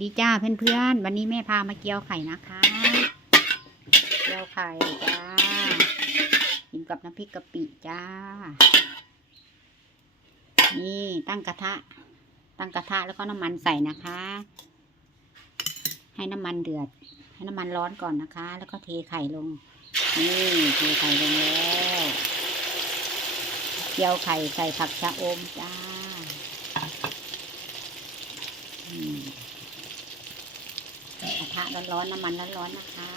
ดีจ้าเพื่อน ๆ วันนี้แม่พามาเกี๊ยวไข่นะคะ เกี๊ยวไข่จ้ากินกับน้ำพริกกะปิจ้า นี่ตั้งกระทะ ตั้งกระทะแล้วก็น้ำมันใส่นะคะ ให้น้ำมันเดือด ให้น้ำมันร้อนก่อนนะคะ แล้วก็เทไข่ลง นี่เทไข่ลงแล้ว เกี๊ยวไข่ใส่ผักชะอมจ้าร้อนๆน้ำมันร้อนๆนะคะ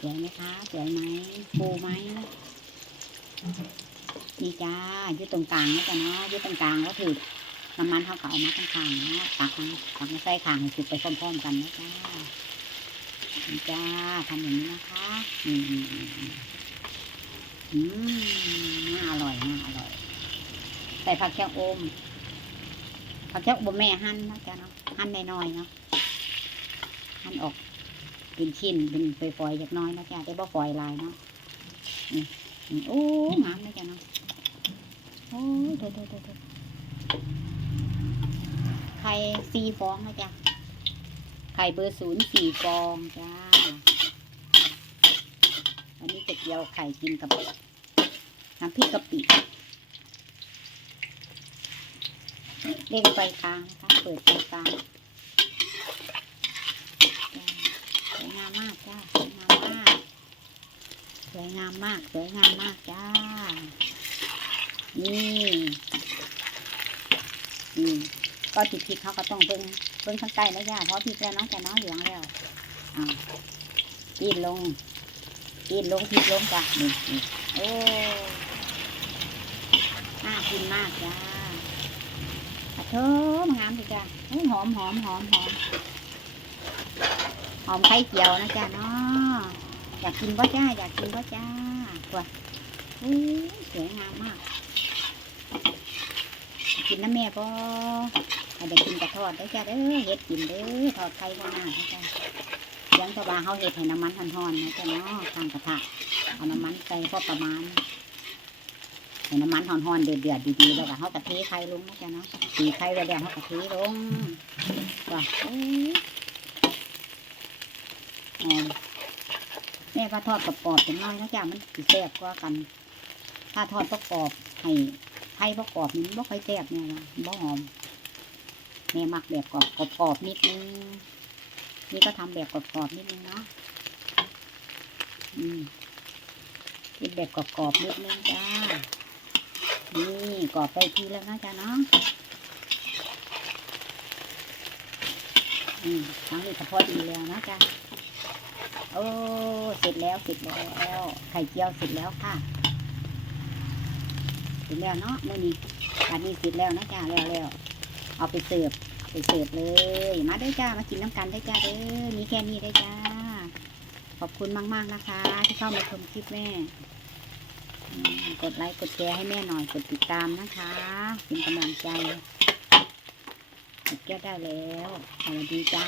สวยไหมคะสวยไหมฟูไหมนี่จ้ายืดตรงกลางนะจ๊ะเนาะยืดตรงกลางก็ถือน้ำมันเขากับเอามาตรงขางนะตักนะตักมาใส่ขางจุกไปพร้อมๆกันนะจ้านี่จ้าทำอย่างนี้นะคะ อืมอืมน่าอร่อยน่าอร่อยใส่ผักแค่อม ผักแค่อมแม่หั่นนะจ๊ะเนาะ หั่นน้อยๆเนาะมันออก เป็นชิ้นเป็นฝอยๆจากน้อยนะจ๊ะแต่บ่ฝอยลายเนาะนี่โอ้งามนะจ้ะเนาะโอ้ตัวตัวไข่สี่ฟองนะจ๊ะ ไข่เบอร์ศูนย์สี่ฟองจ้า อันนี้จะเกี่ยวไข่กินกับน้ำพริกกะปิเร่งไฟกลางนะคะเปิดไฟกลาง้าสวยงามมากสวยงามมากสวยงามมากจ้า นี่นี่ก็ติดผิดเขาก็ต้องเบิ้งเบิ้งข้างใต้นะย่าเพราะพีิแล้วน้องจะน้องเหลืองแล้วอ่าปีนลงปีนลงผิดลงจ้านี่น่โอ้น่ากินมากจ้าเธอมาหามดิจ้าหอมหอมหอมหอมอมไข่เจียวนะจ้าเนาะอยากกินบ่จ้าอยากกินบ่จ้าตัวอุ้สวยงามมาก กินน้ำแม่บ่เด็กกินกระทอดได้จ้าเด้อเห็ดกินเด้อทอดไข่บ่น่าจ้าเลี้ยงตะวาเขาเห็ดให้น้ำมันทอนๆนะจ้าเนาะทางกระทะเอาน้ำมันใส่พอประมาณให้น้ำมันหอนๆเดือดๆดีๆแล้วก็เขากะเทไข่ลงนะจ๊ะเนาะตีไข่ไว้แล้วเขากะเทลงว้าแม่ก็ทอดกับกรอบเป็นน้อยนะจ๊ะมันีแซ่บกว่ากัน ถ้าทอดประกอบให้ไห้ประกอบมันบ่ค่อยแซ่บเนี่ยนะบ่หอมแม่มักแบบกรอบกรอบนิดนึงนี่ก็ทำแบบกรอบกรอบนิดนึงเนาะอืมกินแบบกรอบกรอบนิดนึงจ้า นี่กรอบไปทีแล้วนะจ๊ะเนาะอืมทั้งนี้เฉพอดีแล้วนะจ๊ะโอ้เสร็จแล้วเสร็จแล้วไข่เจียวเสร็จแล้วค่ะเสร็จแล้วเนาะมื่อนี้อันนี้เสร็จแล้วนะจ้าแล้วแล้วเอาไปเสิร์ฟไปเสิร์ฟเลยมาได้จ้ามากินน้ำกันได้จ้าเออมีแค่นี้ได้จ้า ขอบคุณมากๆนะคะ ที่เข้ามาชมคลิปแม่ กดไลค์กดแชร์ให้แม่หน่อยกดติดตามนะคะเป็นกำลังใจแก้ได้แล้วสวัสดีจ้า